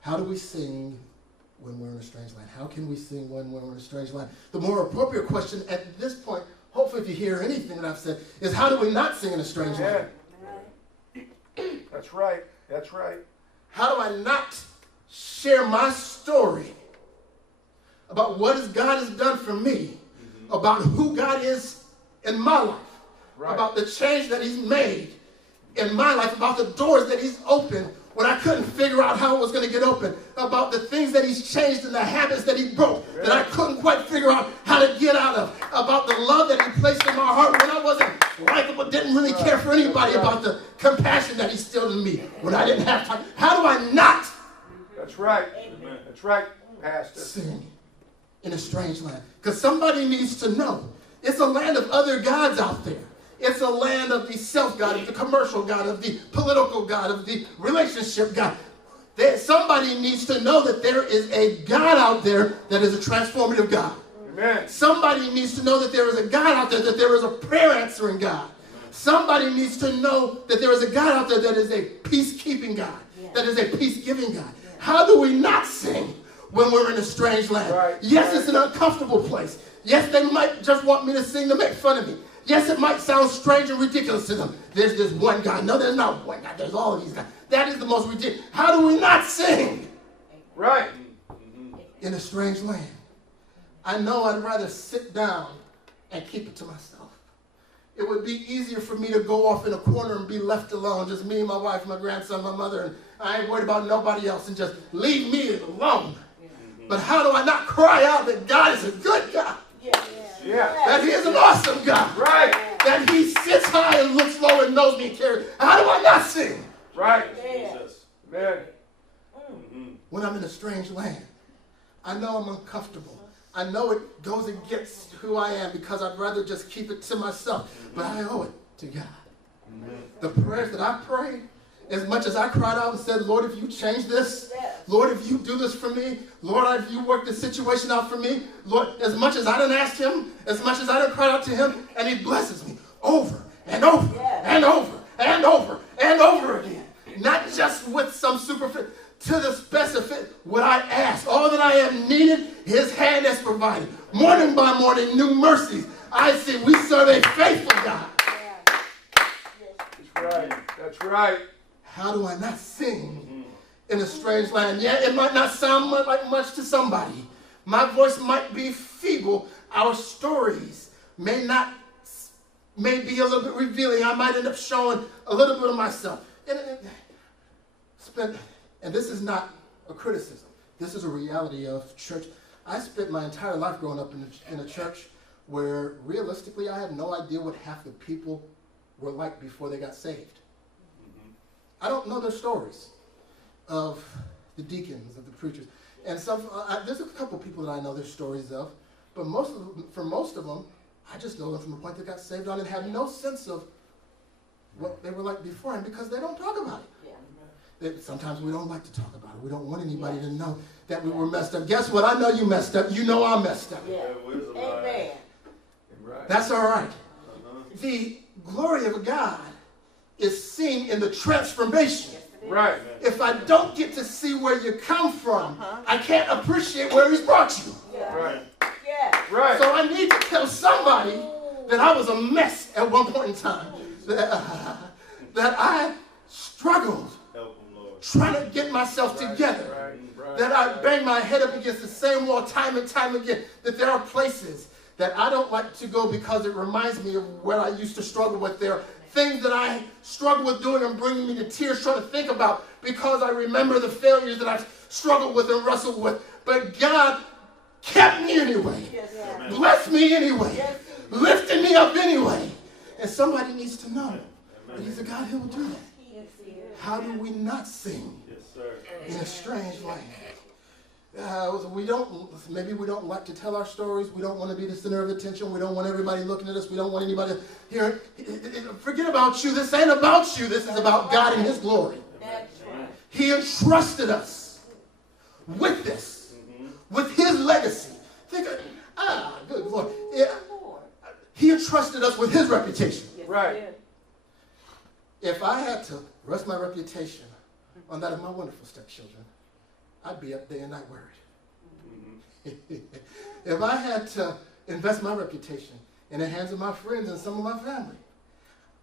How do we sing when we're in a strange land? How can we sing when we're in a strange land? The more appropriate question at this point, hopefully if you hear anything that I've said, is how do we not sing in a strange land? That's right. That's right. How do I not share my story about what God has done for me, about who God is in my life, about the change that he's made in my life, about the doors that he's opened when I couldn't figure out how it was going to get open, about the things that he's changed and the habits that he broke that I couldn't quite figure out how to get out of, about the love that he placed in my heart when I wasn't likable, didn't really care for anybody, about the compassion that he instilled in me when I didn't have time. How do I not? That's right. That's right, Pastor. Sing in a strange land. Because somebody needs to know. It's a land of other gods out there. It's a land of the self-God, of the commercial God, of the political God, of the relationship God. Somebody needs to know that there is a God out there that is a transformative God. Amen. Somebody needs to know that there is a God out there, that there is a prayer answering God. Somebody needs to know that there is a God out there that is a peacekeeping God, that is a peace-giving God. How do we not sing when we're in a strange land? Yes, it's an uncomfortable place. Yes, they might just want me to sing to make fun of me. Yes, it might sound strange and ridiculous to them. There's this one God. No, there's not one God. There's all of these guys. That is the most ridiculous. How do we not sing? Right. In a strange land. I know I'd rather sit down and keep it to myself. It would be easier for me to go off in a corner and be left alone, just me, my wife, my grandson, my mother, and I ain't worried about nobody else, and just leave me alone. But how do I not cry out that God is a good God? That he is an awesome God. Right. That he sits high and looks low and knows me and cares. How do I not sing? Right. Jesus. Amen. When I'm in a strange land, I know I'm uncomfortable. I know it goes against who I am because I'd rather just keep it to myself. But I owe it to God. The prayers that I prayed, as much as I cried out and said, Lord, if you change this, Lord, if you do this for me, Lord, if you work this situation out for me, Lord, as much as I didn't ask him, as much as I didn't cry out to him, and he blesses me over and over and over and over and over again. Not just with some superficial, to the specific, what I ask, all that I have needed, his hand has provided. Morning by morning, new mercies. I see we serve a faithful God. That's right. That's right. How do I not sing in a strange land? Yeah, it might not sound like much to somebody. My voice might be feeble. Our stories may be a little bit revealing. I might end up showing a little bit of myself. And this is not a criticism. This is a reality of church. I spent my entire life growing up in a church where realistically I had no idea what half the people were like before they got saved. I don't know their stories of the deacons, of the preachers. And there's a couple people that I know their stories of, but for most of them, I just know them from the point they got saved on and have no sense of what they were like before, and because they don't talk about it. Sometimes we don't like to talk about it. We don't want anybody to know that we were messed up. Guess what? I know you messed up. You know I messed up. Amen. That's all right. The glory of God is seen in the transformation. Right. If I don't get to see where you come from, I can't appreciate where he's brought you. Right. Right. So I need to tell somebody that I was a mess at one point in time. That I struggled trying to get myself together. That I bang my head up against the same wall time and time again. That there are places that I don't like to go because it reminds me of where I used to struggle with. There are things that I struggle with doing and bringing me to tears trying to think about because I remember the failures that I've struggled with and wrestled with. But God kept me anyway. Blessed me anyway. Lifted me up anyway. And somebody needs to know that he's a God who will do that. How do we not sing in a strange land? Maybe we don't like to tell our stories. We don't want to be the center of attention. We don't want everybody looking at us. We don't want anybody to hear it. Forget about you. this ain't about you. This is about God and his glory. He entrusted us with this, with his legacy. Good Lord. Yeah. He entrusted us with his reputation. Right. If I had to rest my reputation on that of my wonderful stepchildren, I'd be up there in that word. If I had to invest my reputation in the hands of my friends and some of my family,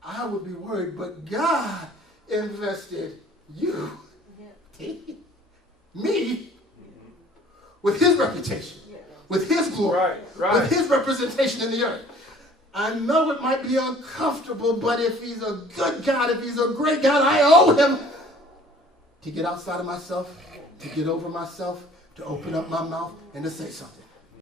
I would be worried. But God invested you, me, with his reputation, with his glory, with his representation in the earth. I know it might be uncomfortable, but if he's a good God, if he's a great God, I owe him to get outside of myself, to get over myself, to open up my mouth and to say something.